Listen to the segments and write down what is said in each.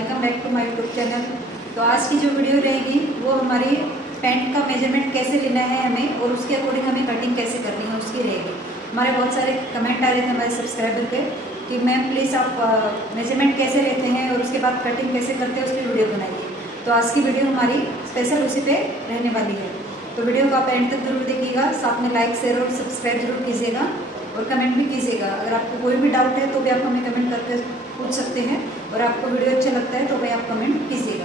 Welcome back to my YouTube channel. तो आज की जो वीडियो रहेगी वो हमारी पैंट का मेजरमेंट कैसे लेना है हमें और उसके अकॉर्डिंग हमें कटिंग कैसे करनी है उसकी रहेगी। हमारे बहुत सारे कमेंट आ रहे थे हमारे सब्सक्राइबर पे कि मैम प्लीज़ आप मेजरमेंट कैसे लेते हैं और उसके बाद कटिंग कैसे करते हैं उसकी वीडियो बनाइए। तो आज की वीडियो हमारी स्पेशल उसी पे रहने वाली है। तो वीडियो को आप एंड तक जरूर देखिएगा, साथ में लाइक शेयर और सब्सक्राइब जरूर कीजिएगा और कमेंट भी कीजिएगा। अगर आपको कोई भी डाउट है तो भी आप हमें कमेंट करके पूछ सकते हैं और आपको वीडियो अच्छा लगता है तो भाई आप कमेंट कीजिएगा।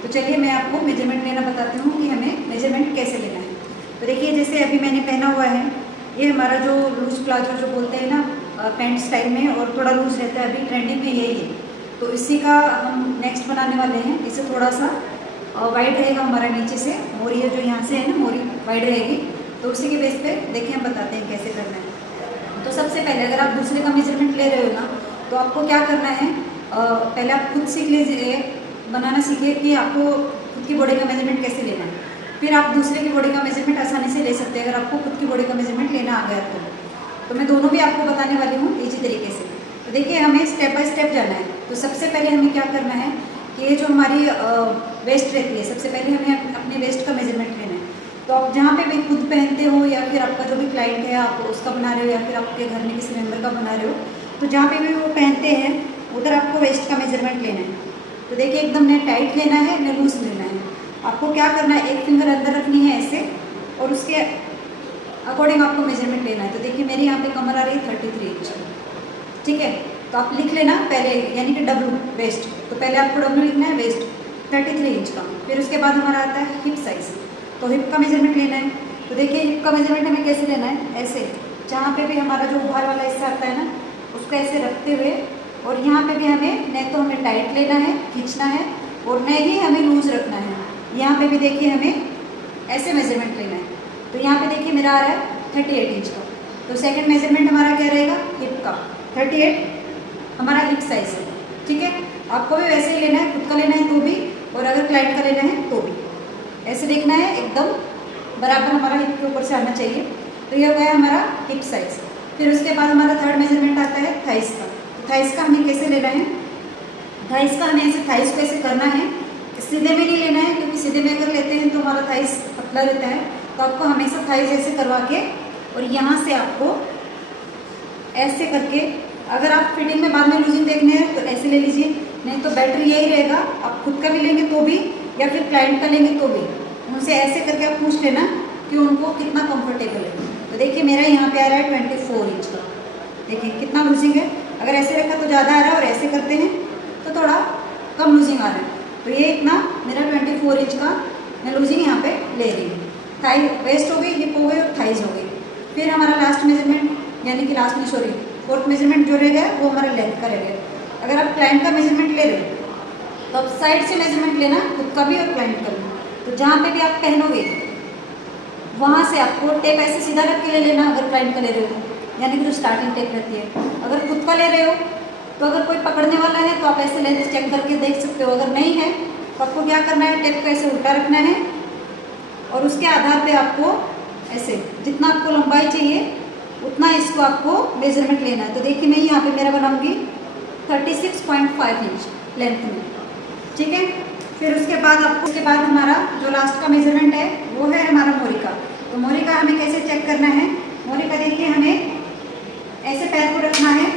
तो चलिए मैं आपको मेजरमेंट लेना बताती हूँ कि हमें मेजरमेंट कैसे लेना है। तो देखिए जैसे अभी मैंने पहना हुआ है, ये हमारा जो लूज प्लाजो जो बोलते हैं ना पैंट स्टाइल में, और थोड़ा लूज रहता है, अभी ट्रेंडिंग में यही है। तो इसी का हम नेक्स्ट बनाने वाले हैं। इसे थोड़ा सा वाइड रहेगा हमारा, नीचे से मोरी है जो यहाँ से है ना, मोरी वाइड रहेगी। तो उसी के बेस पे देखिए हम बताते हैं कैसे करना है। तो सबसे पहले अगर आप दूसरे का मेजरमेंट ले रहे हो ना, तो आपको क्या करना है, पहले आप खुद सीख लीजिए, बनाना सीखिए कि आपको खुद की बॉडी का मेजरमेंट कैसे लेना है। फिर आप दूसरे की बॉडी का मेजरमेंट आसानी से ले सकते हैं अगर आपको खुद की बॉडी का मेजरमेंट लेना आ गया तो मैं दोनों भी आपको बताने वाली हूँ इजी तरीके से। तो देखिए हमें स्टेप बाय स्टेप जाना है। तो सबसे पहले हमें क्या करना है कि ये जो हमारी वेस्ट रहती है, सबसे पहले हमें अपने वेस्ट का मेजरमेंट लेना है। तो आप जहाँ पे भी खुद पहनते हो या फिर आपका जो भी क्लाइंट है आप उसका बना रहे हो या फिर आपके घर में किसी मेंबर का बना रहे हो, तो जहाँ पे भी वो पहनते हैं उधर आपको वेस्ट का मेजरमेंट लेना है। तो देखिए एकदम न टाइट लेना है न लूज लेना है। आपको क्या करना है, एक फिंगर अंदर रखनी है ऐसे और उसके अकॉर्डिंग आपको मेजरमेंट लेना है। तो देखिए मेरी यहाँ पे कमर आ रही है 33 इंच, ठीक है। तो आप लिख लेना पहले, यानी कि डब्लू वेस्ट, तो पहले आपको डब्लू लिखना है वेस्ट 33 इंच का। फिर उसके बाद हमारा आता है हिप साइज़, तो हिप का मेजरमेंट लेना है। तो देखिए हिप का मेजरमेंट हमें कैसे लेना है, ऐसे जहाँ पे भी हमारा जो उभार वाला हिस्सा आता है ना उसको ऐसे रखते हुए, और यहाँ पे भी हमें न तो हमें टाइट लेना है, खींचना है, और न ही हमें लूज रखना है। यहाँ पे भी देखिए हमें ऐसे मेजरमेंट लेना है। तो यहाँ पे देखिए मेरा आ रहा है 38 इंच का। तो सेकेंड मेजरमेंट हमारा क्या रहेगा, हिप का 38 हमारा हिप साइज है, ठीक है। आपको भी वैसे ही लेना है, खुद का लेना है तो भी, और अगर क्लाइंट का लेना है तो भी ऐसे देखना है, एकदम बराबर हमारा हिप के ऊपर से आना चाहिए। तो ये हो गया हमारा हिप साइज। फिर उसके बाद हमारा थर्ड मेजरमेंट आता है थाइस का। तो थाइस का हमें कैसे लेना है, थाइस का हमें ऐसे थाइस को ऐसे करना है, सीधे में नहीं लेना है, क्योंकि सीधे में अगर लेते हैं तो हमारा थाइस पतला रहता है। तो आपको हमेशा थाइस ऐसे करवा के और यहाँ से आपको ऐसे करके, अगर आप फिटिंग में बाद में लूजिंग देखने हैं तो ऐसे ले लीजिए, नहीं तो बेटर यही रहेगा, आप खुद का भी लेंगे तो भी या फिर क्लाइंट का लेंगे तो भी उनसे ऐसे करके आप पूछ लेना कि उनको कितना कंफर्टेबल है। तो देखिए मेरा यहाँ पे आ रहा है 24 इंच का, देखिए कितना लूजिंग है। अगर ऐसे रखा तो ज़्यादा आ रहा है और ऐसे करते हैं तो थोड़ा कम लूजिंग आ रहा है। तो ये इतना मेरा 24 इंच का मैं लूजिंग यहाँ पे ले रही हूँ। थाई वेस्ट हो गई, हिप हो गई और थाइज हो गई। फिर हमारा लास्ट मेजरमेंट, यानी कि लास्ट में सॉरी फोर्थ मेजरमेंट जो रह गया वो हमारा लेंथ का रह गया। अगर आप क्लाइंट का मेजरमेंट ले रहे हो तो आप साइड से मेजरमेंट लेना, खुद का भी और क्लाइंट का भी। तो जहाँ पे भी आप पहनोगे वहाँ से आपको टेप ऐसे सीधा रख के ले लेना अगर क्लाइंट का ले रहे हो, यानी कि जो स्टार्टिंग टेप रहती है। अगर खुद का ले रहे हो तो अगर कोई पकड़ने वाला है तो आप ऐसे लेंथ चेक करके देख सकते हो। अगर नहीं है तो आपको क्या करना है, टेप को ऐसे उल्टा रखना है और उसके आधार पर आपको ऐसे जितना आपको लंबाई चाहिए उतना इसको आपको मेजरमेंट लेना है। तो देखिए मैं यहाँ पे मेरा बनाऊंगी 36.5 इंच लेंथ में, ठीक है। फिर उसके बाद हमारा जो लास्ट का मेजरमेंट है वो है हमारा मोरी का। तो मोरी का हमें कैसे चेक करना है, मोरी का देखिए हमें ऐसे पैर को रखना है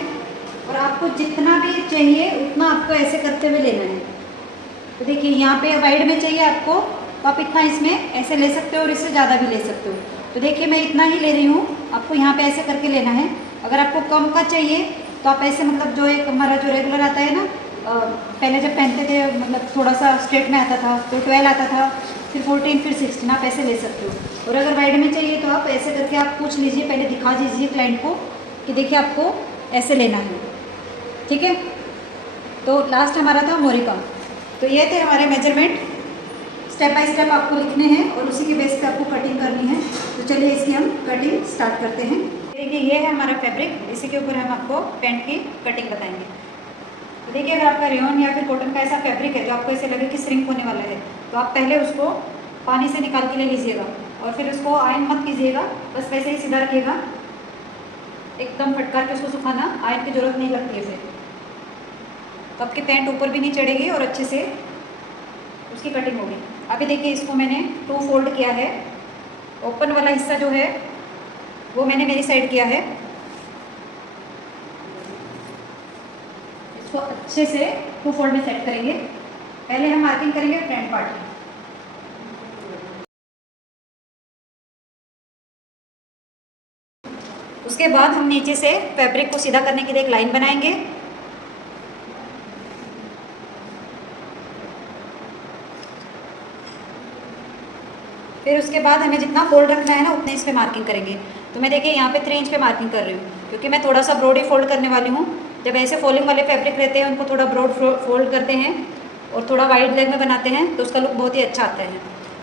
और आपको जितना भी चाहिए उतना आपको ऐसे करते हुए लेना है। तो देखिए यहाँ पे वाइड में चाहिए आपको तो आप इतना इसमें ऐसे ले सकते हो और इससे ज़्यादा भी ले सकते हो। तो देखिए मैं इतना ही ले रही हूँ, आपको यहाँ पे ऐसे करके लेना है। अगर आपको कम का चाहिए तो आप ऐसे, मतलब जो एक हमारा जो रेगुलर आता है ना, पहले जब पहनते थे मतलब थोड़ा सा स्ट्रेट में आता था तो 12 आता था, फिर 14, फिर 16 आप ऐसे ले सकते हो। और अगर वाइड में चाहिए तो आप ऐसे करके आप पूछ लीजिए, पहले दिखा दीजिए क्लाइंट को कि देखिए आपको ऐसे लेना है, ठीक है। तो लास्ट हमारा था मोरी का। तो ये थे हमारे मेजरमेंट, स्टेप बाय स्टेप आपको लिखने हैं और उसी के बेस पे आपको कटिंग करनी है। तो चलिए इसकी हम कटिंग स्टार्ट करते हैं। देखिए ये है हमारा फैब्रिक, इसी के ऊपर हम आपको पैंट की कटिंग बताएंगे। तो देखिए अगर आपका रेयन या फिर कॉटन का ऐसा फैब्रिक है जो आपको ऐसे लगे कि श्रिंक होने वाला है, तो आप पहले उसको पानी से निकाल के ले लीजिएगा और फिर उसको आयरन मत कीजिएगा, बस वैसे ही सीधा रखिएगा, एकदम फटकार के उसको सुखाना, आयरन की जरूरत नहीं लगती है फिर। तो आपकी पैंट ऊपर भी नहीं चढ़ेगी और अच्छे से उसकी कटिंग होगी। अभी देखिए इसको मैंने 2 फोल्ड किया है। ओपन वाला हिस्सा जो है वो मैंने मेरी साइड किया है। इसको अच्छे से 2 फोल्ड में सेट करेंगे। पहले हम मार्किंग करेंगे फ्रंट पार्ट की। उसके बाद हम नीचे से फैब्रिक को सीधा करने के लिए एक लाइन बनाएंगे। फिर उसके बाद हमें जितना फोल्ड रखना है ना उतने इस पे मार्किंग करेंगे। तो मैं देखिए यहाँ पे 3 इंच पे मार्किंग कर रही हूँ, क्योंकि मैं थोड़ा सा ब्रॉड ही फोल्ड करने वाली हूँ। जब ऐसे फोल्डिंग वाले फैब्रिक रहते हैं उनको थोड़ा ब्रॉड फोल्ड करते हैं और थोड़ा वाइड लेग में बनाते हैं तो उसका लुक बहुत ही अच्छा आता है।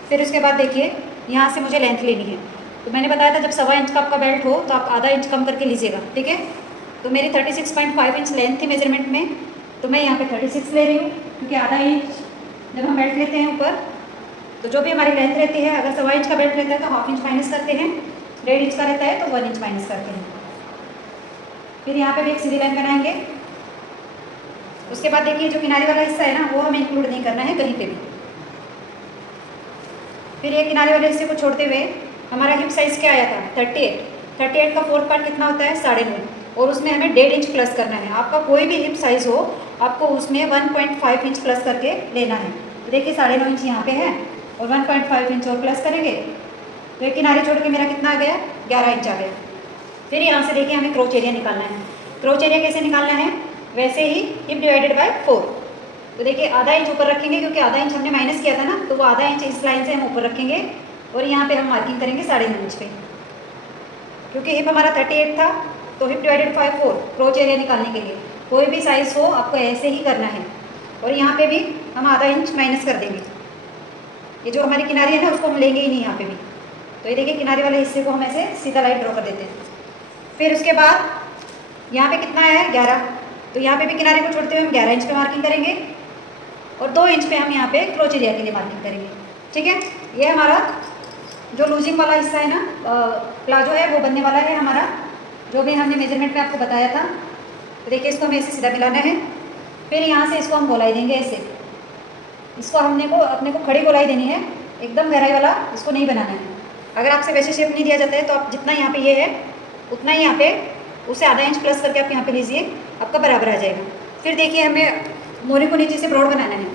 फिर उसके बाद देखिए यहाँ से मुझे लेंथ लेनी है। तो मैंने बताया था जब 1.25 इंच का आपका बेल्ट हो तो आप आधा इंच कम करके लीजिएगा, ठीक है। तो मेरी 36.5 इंच लेंथ थी मेजरमेंट में, तो मैं यहाँ पे 36 ले रही हूँ, क्योंकि आधा इंच जब हम बेल्ट लेते हैं ऊपर तो जो भी हमारी लेंथ रहती है, अगर 1.25 इंच का बेल्ट रहता है तो 1/2 इंच माइनस करते हैं, 1.5 इंच का रहता है तो 1 इंच माइनस करते हैं। फिर यहाँ पे भी एक सीधी लाइन बनाएंगे। उसके बाद देखिए जो किनारे वाला हिस्सा है ना वो हमें इंक्लूड नहीं करना है कहीं पे भी। फिर ये किनारे वाले हिस्से को छोड़ते हुए हमारा हिप साइज क्या आया था 38 का 4th पार्ट कितना होता है 9.5, और उसमें हमें 1.5 इंच प्लस करना है। आपका कोई भी हिप साइज हो आपको उसमें 1.5 इंच प्लस करके लेना है। तो देखिए 9.5 इंच यहाँ पे है और 1.5 इंच और प्लस करेंगे तो एक किनारे छोड़ के मेरा कितना आ गया 11 इंच आ गया। फिर यहाँ से देखिए हमें क्रोच एरिया निकालना है। क्रोच एरिया कैसे निकालना है, वैसे ही हिप डिवाइडेड बाय 4। तो देखिए आधा इंच ऊपर रखेंगे, क्योंकि आधा इंच हमने माइनस किया था ना, तो वो आधा इंच इस लाइन से हम ऊपर रखेंगे और यहाँ पे हम मार्किंग करेंगे 9.5 इंच पे। क्योंकि हिप हमारा 38 था तो hip divided by 4 crotch area निकालने के लिए कोई भी साइज हो आपको ऐसे ही करना है। और यहाँ पे भी हम आधा इंच माइनस कर देंगे। ये जो हमारी किनारी है ना उसको हम लेंगे ही नहीं यहाँ पे भी। तो ये देखिए किनारे वाले हिस्से को हम ऐसे सीधा लाइन ड्रॉ कर देते हैं। फिर उसके बाद यहाँ पे कितना है 11, तो यहाँ पे भी किनारे को छोड़ते हुए हम 11 इंच पे मार्किंग करेंगे और 2 इंच पे हम यहाँ पे क्रोच एरिया के लिए मार्किंग करेंगे, ठीक है। ये हमारा जो लूजिंग वाला हिस्सा है ना प्लाजो है वो बनने वाला है हमारा, जो भी हमने मेजरमेंट में आपको बताया था। तो देखिए इसको हमें ऐसे सीधा मिलाना है। फिर यहाँ से इसको हम गोलाई देंगे ऐसे। इसको अपने को खड़ी गोलाई देनी है, एकदम गहराई वाला इसको नहीं बनाना है। अगर आपसे वैसे शेप नहीं दिया जाता है तो आप जितना यहाँ पे ये है उतना ही यहाँ पे उसे आधा इंच प्लस करके आप यहाँ पे लीजिए, आपका बराबर आ जाएगा। फिर देखिए हमें मोरी को नीचे से ब्रॉड बनाना है।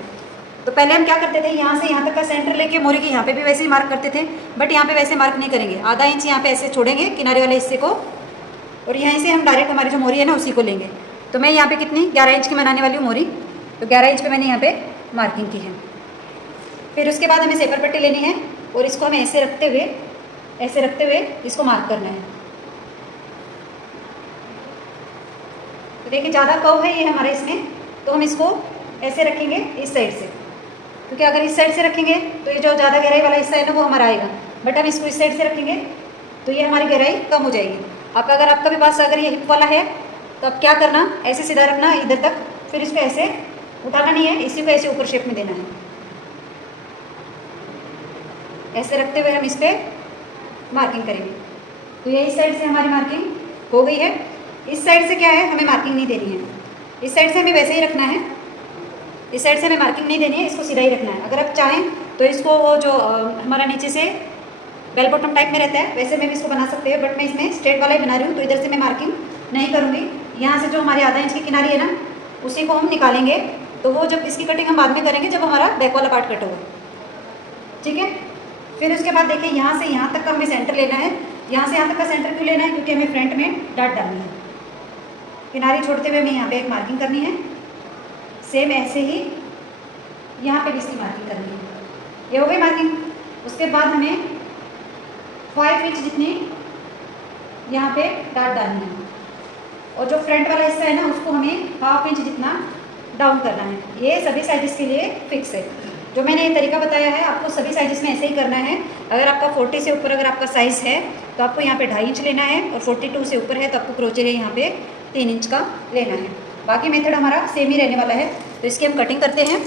तो पहले हम क्या करते थे यहाँ से यहाँ तक का सेंटर लेके मोरी के यहाँ पे भी वैसे ही मार्क करते थे, बट यहाँ पे वैसे मार्क नहीं करेंगे। आधा इंच यहाँ पे ऐसे छोड़ेंगे किनारे वाले हिस्से को और यहीं से हम डायरेक्ट हमारी जो मोरी है ना उसी को लेंगे। तो मैं यहाँ पे कितनी 11 इंच की बनाने वाली हूँ मोरी, तो 11 इंच पे मैंने यहाँ पे मार्किंग की है। फिर उसके बाद हमें सेपर पट्टी लेनी है और इसको हमें ऐसे रखते हुए इसको मार्क करना है। तो देखिए ज़्यादा कर्व है ये हमारे इसमें, तो हम इसको ऐसे रखेंगे इस साइड से, क्योंकि अगर इस साइड से रखेंगे तो ये जो ज़्यादा गहराई वाला हिस्सा है ना वो हमारा आएगा, बट हम इसको इस साइड से रखेंगे तो ये हमारी गहराई कम हो जाएगी। आप अगर आपका भी पास अगर ये हिप वाला है तो आप क्या करना, ऐसे सीधा रखना इधर तक, फिर इसको ऐसे उठाना नहीं है, इसी को ऐसे ऊपर शेप में देना है। ऐसे रखते हुए हम इस पर मार्किंग करेंगे। तो ये इस साइड से हमारी मार्किंग हो गई है। इस साइड से क्या है, हमें मार्किंग नहीं देनी है। इस साइड से हमें वैसे ही रखना है, इस साइड से हमें मार्किंग नहीं देनी है, इसको सीधा ही रखना है। अगर आप चाहें तो इसको वो जो हमारा नीचे से बेल बॉटम टाइप में रहता है वैसे में भी इसको बना सकते हैं, बट मैं इसमें स्ट्रेट वाला ही बना रही हूँ, तो इधर से मैं मार्किंग नहीं करूँगी। यहाँ से जो हमारी आधा इंच की किनारी है ना उसी को हम निकालेंगे, तो वो जब इसकी कटिंग हम बाद में करेंगे जब हमारा बैक वाला पार्ट कट होगा, ठीक है। फिर उसके बाद देखिए यहाँ से यहाँ तक का हमें सेंटर लेना है। यहाँ से यहाँ तक का सेंटर क्यों लेना है, क्योंकि हमें फ्रंट में डाट डालनी है। किनारी छोड़ते हुए हमें यहाँ पे एक मार्किंग करनी है, सेम ऐसे ही यहाँ पे भी इसकी मार्किंग करनी है। ये हो गई मार्किंग। उसके बाद हमें 5 इंच जितनी यहाँ पे डाट डालनी है और जो फ्रंट वाला हिस्सा है ना उसको हमें 1/2 इंच जितना डाउन करना है। ये सभी साइजेस के लिए फिक्स है। जो मैंने ये तरीका बताया है आपको सभी साइजेस में ऐसे ही करना है। अगर आपका 40 से ऊपर अगर आपका साइज़ है तो आपको यहाँ पे 2.5 इंच लेना है, और 42 से ऊपर है तो आपको क्रोच एरिया यहाँ पे 3 इंच का लेना है। बाकी मेथड हमारा सेम ही रहने वाला है। तो इसकी हम कटिंग करते हैं।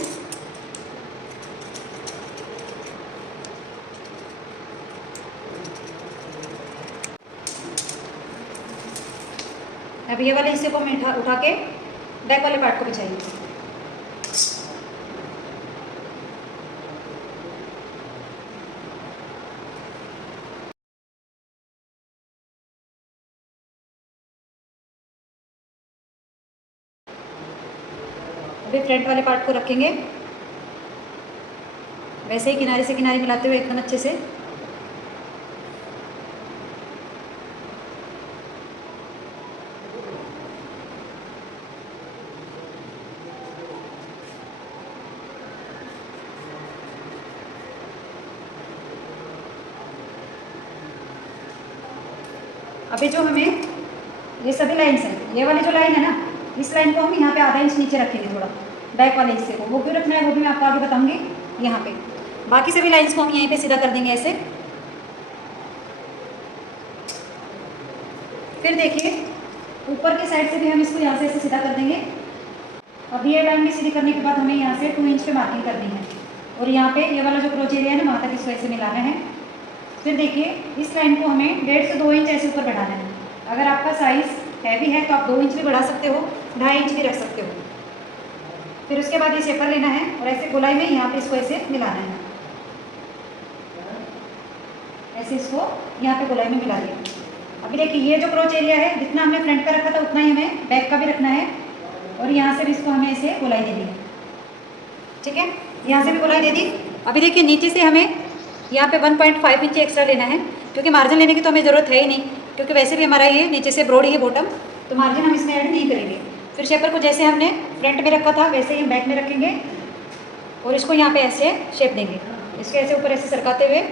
अब ये वाले हिस्से को हम उठा के बैक वाले पार्ट को बिछाएंगे। अभी फ्रंट वाले पार्ट को रखेंगे, वैसे ही किनारे से किनारे मिलाते हुए एकदम अच्छे से। अभी जो हमें ये सभी लाइन्स हैं, ये वाली जो लाइन है ना, इस लाइन को हम यहाँ पे आधा इंच नीचे रखेंगे, थोड़ा बैक वाले हिस्से को। वो क्यों रखना है वो भी मैं आपको आगे बताऊंगी। यहाँ पे बाकी सभी लाइन्स को हम यहीं पे सीधा कर देंगे ऐसे। फिर देखिए ऊपर के साइड से भी हम इसको यहाँ से ऐसे सीधा कर देंगे। अब ये लाइन भी सीधी करने के बाद हमें यहाँ से 2 इंच पे मार्किंग करनी है, और यहाँ पे ये वाला जो क्रोच एरिया है ना, वहाँ तक इसको ऐसे मिलाना है। फिर देखिए इस लाइन को हमें 1.5 से 2 इंच ऐसे ऊपर बढ़ाना है। अगर आपका साइज़ हैवी है तो आप 2 इंच भी बढ़ा सकते हो, 2.5 इंच भी रख सकते हो। फिर उसके बाद ये शेपर लेना है और ऐसे गोलाई में यहाँ पे इसको ऐसे मिलाना है, ऐसे इसको यहाँ पे गोलाई में मिला दिया। अभी देखिए ये जो क्रोच एरिया है, जितना हमने फ्रंट का रखा था उतना ही हमें बैक का भी रखना है, और यहाँ से भी इसको हमें ऐसे गोलाई दे दी। ठीक है, यहाँ से भी गोलाई दे दी। अभी देखिए नीचे से हमें यहाँ पे 1.5 इंच एक्स्ट्रा लेना है, क्योंकि मार्जिन लेने की तो हमें ज़रूरत है ही नहीं, क्योंकि वैसे भी हमारा ये नीचे से ब्रॉड ही है बॉटम, तो मार्जिन हम इसमें ऐड नहीं करेंगे। फिर शेपर को जैसे हमने फ्रंट में रखा था वैसे ही हम बैक में रखेंगे, और इसको यहाँ पे ऐसे शेप देंगे, इसको ऐसे ऊपर ऐसे सरकाते हुए,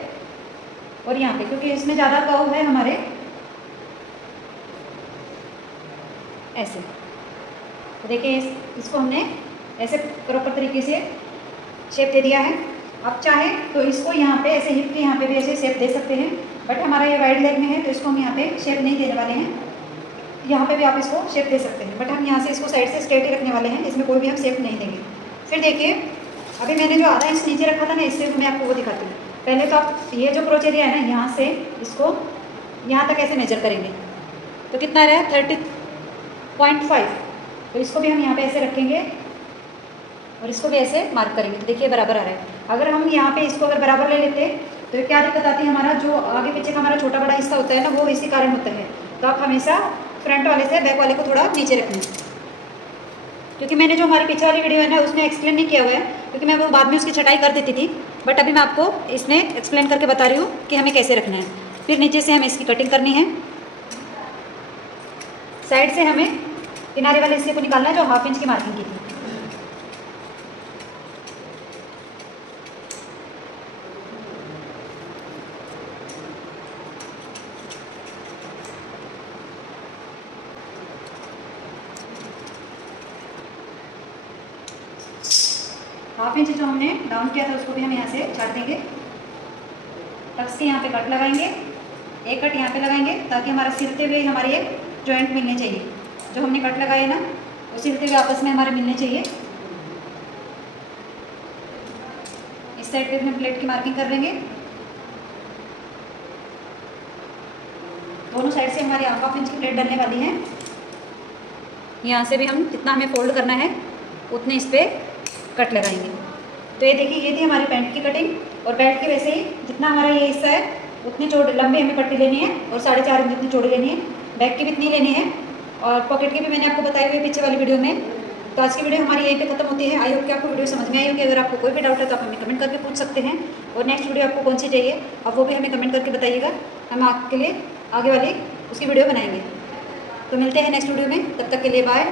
और यहाँ पे क्योंकि इसमें ज़्यादा कर्व है हमारे, ऐसे। तो देखिए इसको हमने ऐसे प्रॉपर तरीके से शेप दे दिया है। अब चाहे तो इसको यहाँ पे ऐसे हिप के यहाँ पे भी ऐसे शेप दे सकते हैं, बट हमारा ये वाइड लेग में है तो इसको हम यहाँ पे शेप नहीं देने वाले हैं। यहाँ पे भी आप इसको शेप दे सकते हैं, बट हम यहाँ से इसको साइड से स्ट्रेट ही रखने वाले हैं, इसमें कोई भी हम शेप नहीं देंगे। फिर देखिए अभी मैंने जो आधा इंच नीचे रखा था ना, इससे मैं आपको वो दिखाती हूँ। पहले तो आप ये जो क्रोच एरिया है ना, यहाँ से इसको यहाँ तक ऐसे मेजर करेंगे, तो कितना रहा है 30.5। तो इसको भी हम यहाँ पे ऐसे रखेंगे और इसको भी ऐसे मार्क करेंगे, तो देखिए बराबर आ रहा है। अगर हम यहाँ पे इसको अगर बराबर ले लेते तो क्या दिक्कत आती है, हमारा जो आगे पीछे का हमारा छोटा बड़ा हिस्सा होता है ना, वो इसी कारण होता है। तो आप हमेशा फ्रंट वाले से बैक वाले को थोड़ा नीचे रखें, क्योंकि मैंने जो हमारी पीछे वाली वीडियो है ना उसमें एक्सप्लेन नहीं किया हुआ है, क्योंकि मैं वो बाद में उसकी छटाई कर देती थी, बट अभी मैं आपको इसमें एक्सप्लेन करके बता रही हूँ कि हमें कैसे रखना है। फिर नीचे से हमें इसकी कटिंग करनी है, साइड से हमें किनारे वाले हिस्से को निकालना है जो 1/2 इंच की मार्किंग की थी। हाफ इंच जो हमने डाउन किया था उसको भी हम यहाँ से छाट देंगे। टक्स के यहाँ पे कट लगाएंगे, एक कट यहाँ पे लगाएंगे, ताकि हमारा सिलते हुए हमारे ये जॉइंट मिलने चाहिए। जो हमने कट लगाए ना वो सिलते हुए आपस में हमारे मिलने चाहिए। इस साइड पे हम प्लेट की मार्किंग कर लेंगे। दोनों साइड से हमारी 1/2 इंच की प्लेट डलने वाली है। यहाँ से भी हम जितना हमें फोल्ड करना है उतने इस पर कट लगाएंगे। तो ये देखिए ये थी हमारी पैंट की कटिंग, और बेल्ट की वैसे ही जितना हमारा ये हिस्सा है उतनी चौड़ी लंबी हमें पट्टी लेनी है, और 4.5 इंच जितनी चौड़ी लेनी है। बैक की भी इतनी लेनी है, और पॉकेट की भी मैंने आपको बताई हुई पीछे वाली वीडियो में। तो आज की वीडियो हमारी यहीं पे खत्म होती है। आई होप कि आपको वीडियो समझ में आई होगी। अगर आपको कोई भी डाउट है तो आप हमें कमेंट करके पूछ सकते हैं, और नेक्स्ट वीडियो आपको कौन सी चाहिए अब वो भी हमें कमेंट करके बताइएगा, हम आपके लिए आगे वाली उसकी वीडियो बनाएंगे। तो मिलते हैं नेक्स्ट वीडियो में, तब तक के लिए बाय।